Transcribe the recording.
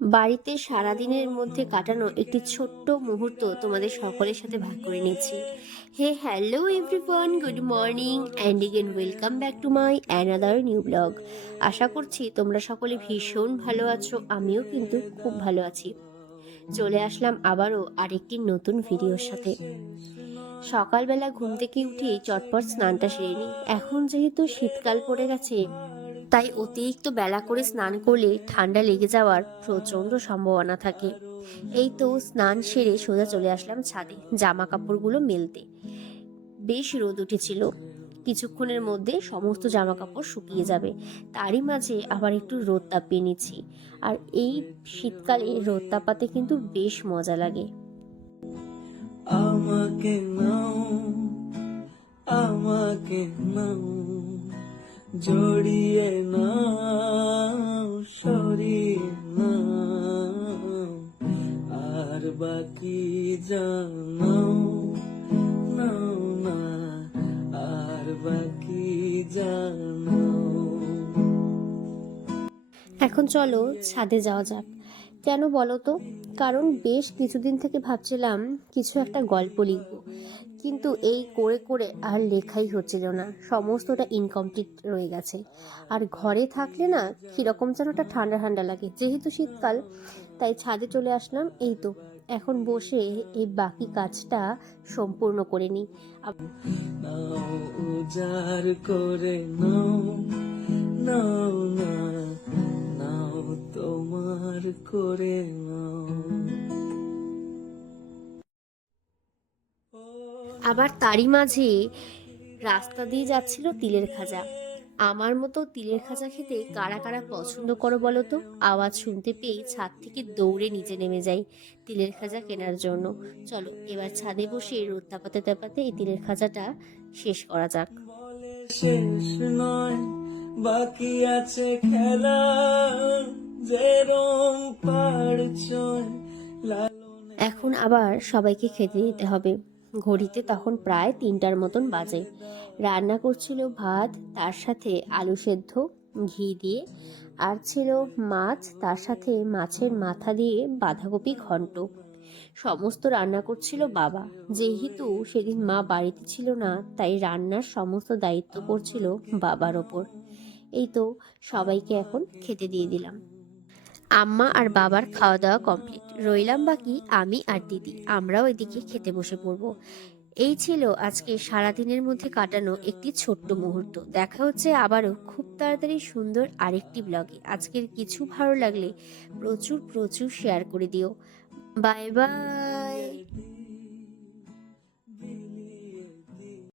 বাড়িতে সারাদিনের মধ্যে কাটানো একটি ছোট্ট মুহূর্ত তোমাদের সকলের সাথে ভাগ করে নিচ্ছি। Hello everyone, good morning and again welcome back to my another new blog. আশা করছি তোমরা সকলে ভীষণ ভালো আছো, আমিও কিন্তু খুব ভালো আছি। চলে আসলাম আবারও আরেকটি নতুন ভিডিওর সাথে। সকালবেলা ঘুম থেকে উঠেই চটপট স্নানটা সেরে নিই। এখন যেহেতু শীতকাল পড়ে গেছে, তাই অতিরিক্ত বেলা করে স্নান করলে ঠান্ডা লেগে যাওয়ার প্রচণ্ড সম্ভাবনা থাকে। এই তো স্নান সেরে সোজা চলে আসলাম ছাদে জামা কাপড়গুলো মেলতে। বেশ রোদ উঠেছিল, কিছুক্ষণের মধ্যে সমস্ত জামা কাপড় শুকিয়ে যাবে। তারই মাঝে আবার একটু রোদ তাপিয়ে নিচ্ছি। আর এই শীতকালে রোদ তাপাতে কিন্তু বেশ মজা লাগে। আমাকে নাও, আমাকে নাও, জড়িয়ে নাও, সরিয়ে নাও, আর বাকি জানাও, নাও না, আর বাকি জানাও। এখন চলো ছাদে যাওয়া যাক। কেন বলো তো? কারণ বেশ কিছুদিন থেকে ভাবছিলাম কিছু একটা গল্প লিখব, কিন্তু এই করে করে আর লেখাই হচ্ছিল না, সমস্তটা ইনকমপ্লিট রয়ে গেছে। আর ঘরে থাকলে না কীরকম যেন একটা ঠান্ডা ঠান্ডা লাগে, যেহেতু শীতকাল, তাই ছাদে চলে আসলাম। এই তো এখন বসে এই বাকি কাজটা সম্পূর্ণ করে নিই। নাও উজাড় করে নাও, নাও না, নাও তোমার করে নাও। আবার তারই মাঝে রাস্তা দিয়ে যাচ্ছিল তিলের খাজা। আমার মতো তিলের খাজা খেতে কারা কারা পছন্দ করো বলো তো? আওয়াজ শুনতে পেয়ে ছাদ থেকে দৌড়ে নিচে নেমে যাই তিলের খাজা কেনার জন্য। চলো এবার ছাদে বসে রোদ তাপাতে তাপাতে এই তিলের খাজাটা শেষ করা যাক। বলে শেষ নয়, বাকি আছে খেলা, যে রং পাড়ছয় লালনে। এখন আবার সবাইকে খেতে দিতে হবে। ঘড়িতে তখন প্রায় 3টার মতন বাজে। রান্না করছিল ভাত, তার সাথে আলু সেদ্ধ ঘি দিয়ে, আর ছিল মাছ, তার সাথে মাছের মাথা দিয়ে বাঁধাকপি ঘন্ট। সমস্ত রান্না করছিল বাবা। যেহেতু সেদিন মা বাড়িতে ছিল না, তাই রান্নার সমস্ত দায়িত্ব পড়ছিল বাবার ওপর। এই তো সবাইকে এখন খেতে দিয়ে দিলাম। আম্মা আর বাবার খাওয়া দাওয়া কমপ্লিট, রইলাম বাকি আমি আর দিদি। আমরাও এদিকে খেতে বসে পড়ব। এই ছিল আজকে সারাদিনের মধ্যে কাটানো একটি ছোট্ট মুহূর্ত। দেখা হচ্ছে আবারও খুব তাড়াতাড়ি সুন্দর আরেকটি ব্লগে। আজকের কিছু ভালো লাগলে প্রচুর প্রচুর শেয়ার করে দিও। Bye bye.